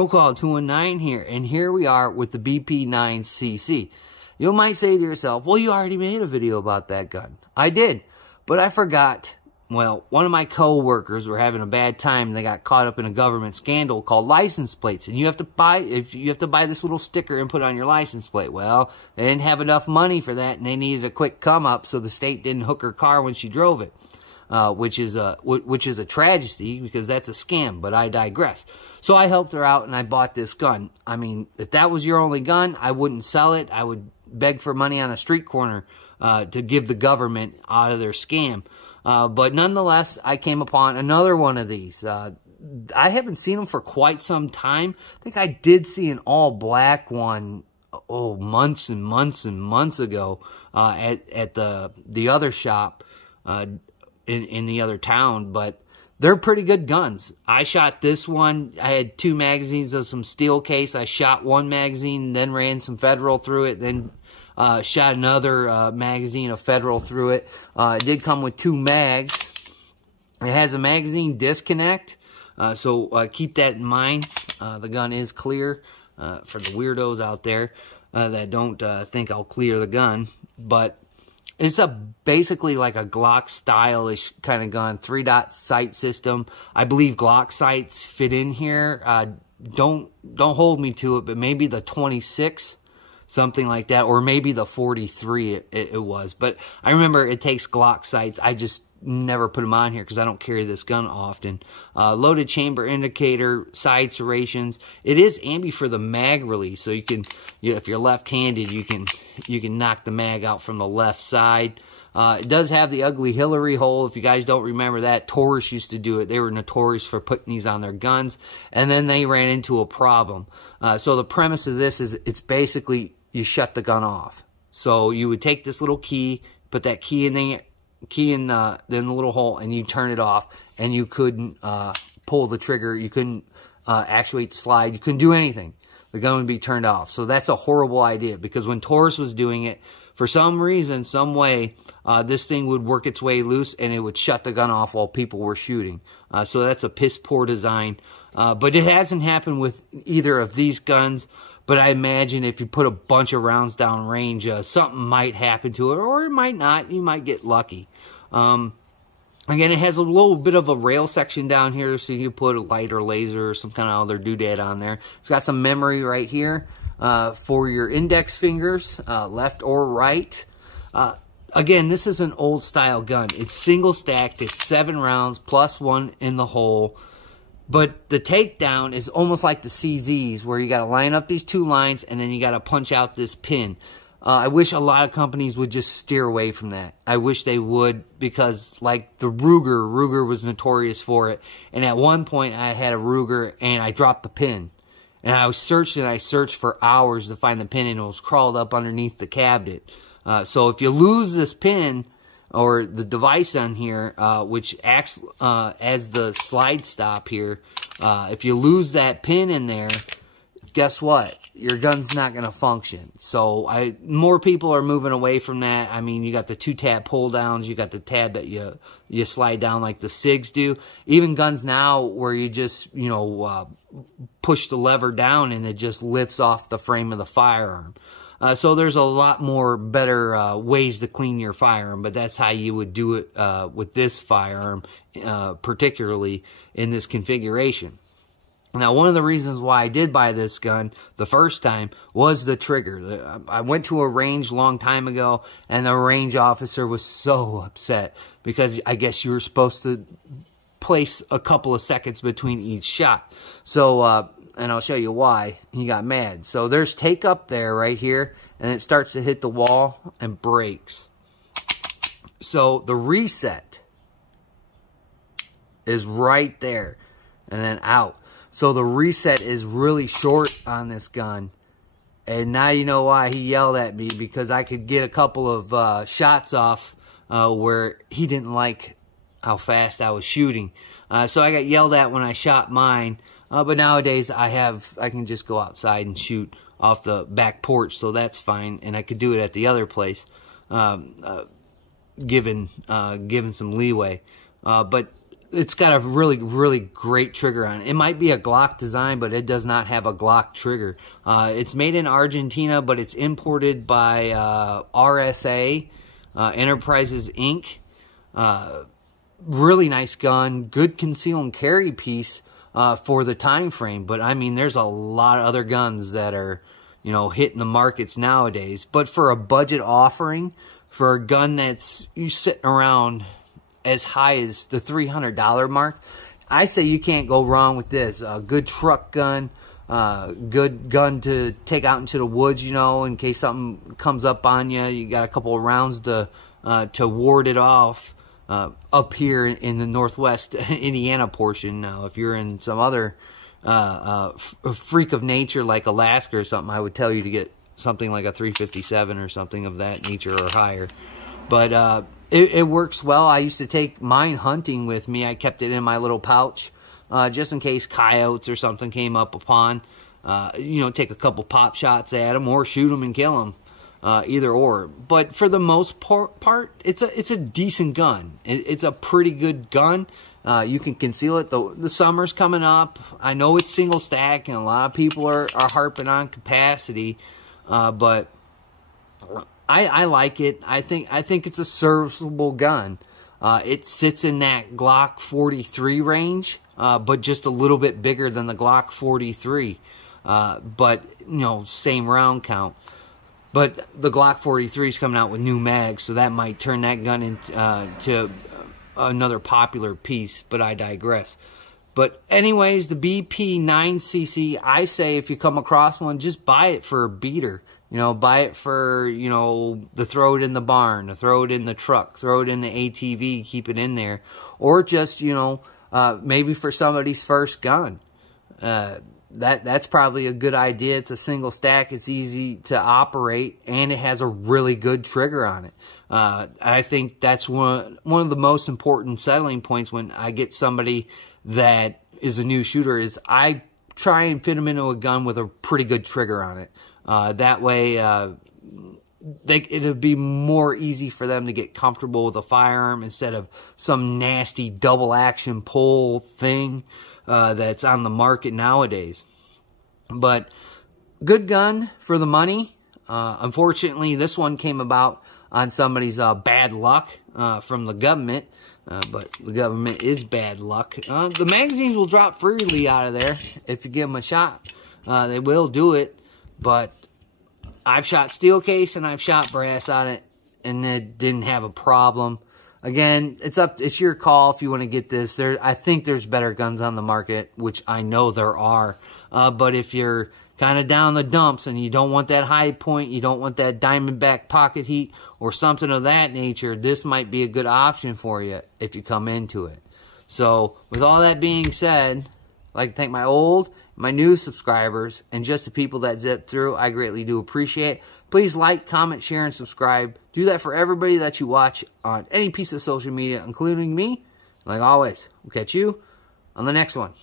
Roll call 219 here, and here we are with the BP9CC. You might say to yourself, well, you already made a video about that gun. I did, but I forgot. Well, one of my co-workers were having a bad time, and they got caught up in a government scandal called license plates. And you have to buy this little sticker and put on your license plate. Well, they didn't have enough money for that, and they needed a quick come up, so the state didn't hook her car when she drove it, which is a tragedy because that's a scam. But I digress. So I helped her out, and I bought this gun. I mean, if that was your only gun, I wouldn't sell it. I would beg for money on a street corner to give the government out of their scam. But nonetheless, I came upon another one of these. I haven't seen them for quite some time. I think I did see an all-black one, months and months and months ago at the other shop in the other town. But they're pretty good guns. I shot this one. I had 2 magazines of some steel case. I shot 1 magazine, then ran some Federal through it, then shot another magazine of Federal through it. It did come with 2 mags. It has a magazine disconnect, so keep that in mind. The gun is clear for the weirdos out there that don't think I'll clear the gun. But it's basically like a Glock stylish kind of gun, 3-dot sight system. I believe Glock sights fit in here. Don't hold me to it, but maybe the 26. Something like that, or maybe the 43 it was. But I remember it takes Glock sights. I just never put them on here because I don't carry this gun often. Loaded chamber indicator, side serrations. It is ambi for the mag release, so you can, if you're left-handed, you can knock the mag out from the left side. It does have the ugly Hillary hole. If you guys don't remember that, Taurus used to do it. They were notorious for putting these on their guns, and then they ran into a problem. So the premise of this is it's basically you shut the gun off. So you would take this little key, put that key in the little hole, and you turn it off, and you couldn't pull the trigger. You couldn't actuate the slide. You couldn't do anything. The gun would be turned off. So that's a horrible idea, because when Taurus was doing it, for some reason, some way, this thing would work its way loose, and it would shut the gun off while people were shooting. So that's a piss-poor design. But it hasn't happened with either of these guns. But I imagine if you put a bunch of rounds down range, something might happen to it, or it might not. You might get lucky. Again, it has a little bit of a rail section down here, so you can put a light or laser or some kind of other doodad on there. It's got some memory right here for your index fingers, left or right. Again, this is an old-style gun. It's single-stacked. It's 7 rounds plus 1 in the hole. But the takedown is almost like the CZs, where you got to line up these 2 lines, and then you got to punch out this pin. I wish a lot of companies would just steer away from that. I wish they would, because like the Ruger was notorious for it. And at one point, I had a Ruger, and I dropped the pin. And I searched for hours to find the pin, and it was crawled up underneath the cabinet. So if you lose this pin, or the device on here, which acts as the slide stop here, if you lose that pin in there, guess what? Your gun's not going to function. So more people are moving away from that. I mean, you got the 2-tab pull downs, you got the tab that you slide down like the SIGs do. Even guns now where you just, push the lever down and it just lifts off the frame of the firearm. So there's a lot more better ways to clean your firearm, but that's how you would do it with this firearm, particularly in this configuration. Now, one of the reasons why I did buy this gun the first time was the trigger. I went to a range a long time ago, and the range officer was so upset because I guess you were supposed to place a couple of seconds between each shot. So, and I'll show you why he got mad. So there's take up there right here, and it starts to hit the wall and breaks. So the reset is right there and then out. So the reset is really short on this gun. And now you know why he yelled at me, because I could get a couple of shots off where he didn't like how fast I was shooting. So I got yelled at when I shot mine. But nowadays I can just go outside and shoot off the back porch, so that's fine. And I could do it at the other place, given some leeway. But it's got a really, really great trigger on it. It might be a Glock design, but it does not have a Glock trigger. It's made in Argentina, but it's imported by RSA, Enterprises, Inc. Really nice gun, good conceal and carry piece for the time frame. But, I mean, there's a lot of other guns that are, you know, hitting the markets nowadays. But for a budget offering, for a gun that's you sitting around as high as the $300 mark, I say you can't go wrong with this. A good truck gun, good gun to take out into the woods, you know, in case something comes up on you. You got a couple of rounds to ward it off up here in the northwest Indiana portion. Now, if you're in some other freak of nature like Alaska or something, I would tell you to get something like a 357 or something of that nature or higher. But it works well. I used to take mine hunting with me. I kept it in my little pouch just in case coyotes or something came up upon. You know, take a couple pop shots at them or shoot them and kill them. Either or. But for the most part, it's a decent gun. It's a pretty good gun. You can conceal it. The summer's coming up. I know it's single stack, and a lot of people are harping on capacity. But I like it. I think it's a serviceable gun. It sits in that Glock 43 range, but just a little bit bigger than the Glock 43. But, you know, same round count. But the Glock 43 is coming out with new mags, so that might turn that gun into another popular piece, but I digress. But anyways, the BP9CC, I say if you come across one, just buy it for a beater. You know, buy it for, you know, to throw it in the barn, to throw it in the truck, throw it in the ATV, keep it in there. Or just, you know, maybe for somebody's first gun. That's probably a good idea. It's a single stack. It's easy to operate, and it has a really good trigger on it. I think that's one of the most important selling points when I get somebody that is a new shooter is I try and fit them into a gun with a pretty good trigger on it. That way, it'll be more easy for them to get comfortable with a firearm instead of some nasty double action pull thing that's on the market nowadays. But good gun for the money. Unfortunately, this one came about on somebody's bad luck from the government. But the government is bad luck. The magazines will drop freely out of there if you give them a shot. They will do it. But I've shot steel case and I've shot brass on it, and it didn't have a problem. Again, it's your call if you want to get this. I think there's better guns on the market, which I know there are. But if you're kind of down the dumps and you don't want that high point, you don't want that Diamondback pocket heat or something of that nature, this might be a good option for you if you come into it. So with all that being said, I'd like to thank my old, my new subscribers, and just the people that zip through. I greatly do appreciate. Please like, comment, share, and subscribe. Do that for everybody that you watch on any piece of social media, including me. Like always, we'll catch you on the next one.